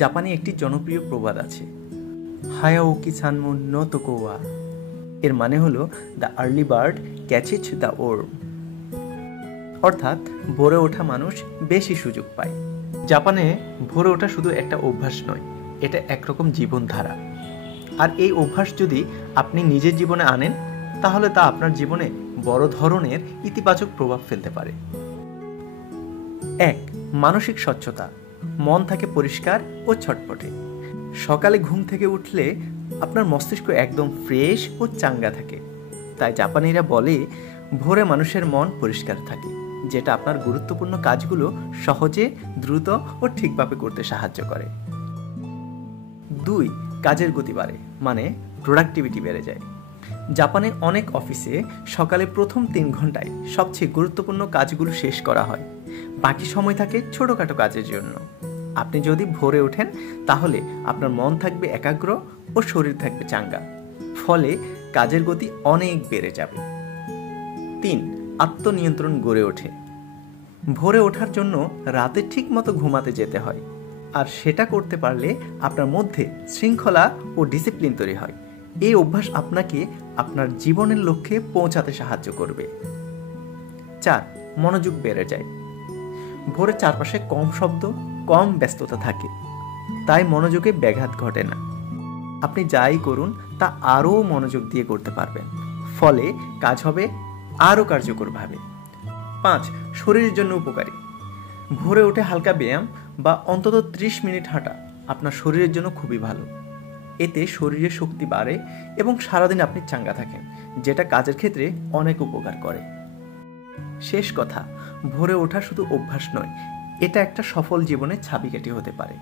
জাপানে একটি জনপ্রিয় প্রবাদ আছে, হায়াওকি সানমুন নো তোকোয়া। এর মানে হলো the early bird catches the worm, অর্থাৎ ভোরে ওঠা মানুষ বেশি সুযোগ পায়। জাপানে ভোরে ওঠা শুধু একটা অভ্যাস নয়, এটা একরকম জীবনধারা। আর এই অভ্যাস যদি আপনি নিজের জীবনে আনেন, তাহলে তা আপনার জীবনে বড় ধরনের ইতিবাচক প্রভাব ফেলতে পারে। 1. মানসিক স্বচ্ছতা। মন থাকে পরিষ্কার ও ছটপটে। সকালে ঘুম থেকে উঠলে আপনার মস্তিষ্ক একদম ফ্রেশ ও চাঙ্গা থাকে। তাই জাপানিরা বলে ভোরে মানুষের মন পরিষ্কার থাকে, যেটা আপনার গুরুত্বপূর্ণ কাজগুলো সহজে, দ্রুত ও ঠিকভাবে করতে সাহায্য করে। 2. কাজের গতি বাড়ে, মানে প্রোডাক্টিভিটি বেড়ে যায়। জাপানে অনেক অফিসে সকালে প্রথম 3 ঘন্টায় সবচেয়ে গুরুত্বপূর্ণ কাজগুলো শেষ করা হয়, বাকি সময় থাকে ছোটোখাটো কাজের জন্য। আপনি যদি ভোরে ওঠেন, তাহলে আপনার মন থাকবে একাগ্র ও শরীর থাকবে চাঙ্গা, ফলে কাজের গতি অনেক বেড়ে যাবে। 3. আত্মনিয়ন্ত্রণ গড়ে ওঠে। ভোরে ওঠার জন্য রাতে ঠিক মতো ঘুমাতে যেতে হয়, আর সেটা করতে পারলে আপনার মধ্যে শৃঙ্খলা ও ডিসিপ্লিন তৈরি হয়। এই অভ্যাস আপনাকে আপনার জীবনের লক্ষ্যে পৌঁছাতে সাহায্য করবে। 4. মনোযোগ বেড়ে যায়। ভোরে চারপাশে কম শব্দ, কম ব্যস্ততা থাকে, তাই মনোযোগে ব্যাঘাত ঘটে না। আপনি যাই করুন তা আরও মনোযোগ দিয়ে করতে পারবেন, ফলে কাজ হবে আরও কার্যকরভাবে। 5. শরীরের জন্য উপকারী। ভোরে উঠে হালকা ব্যায়াম বা অন্তত 30 মিনিট হাঁটা আপনার শরীরের জন্য খুবই ভালো। এতে শরীরের শক্তি বাড়ে এবং সারাদিন আপনি চাঙ্গা থাকেন, যেটা কাজের ক্ষেত্রে অনেক উপকার করে। শেষ কথা, ভোরে ওঠা শুধু অভ্যাস নয়, এটা একটা সফল জীবনের চাবিকাঠি হতে পারে।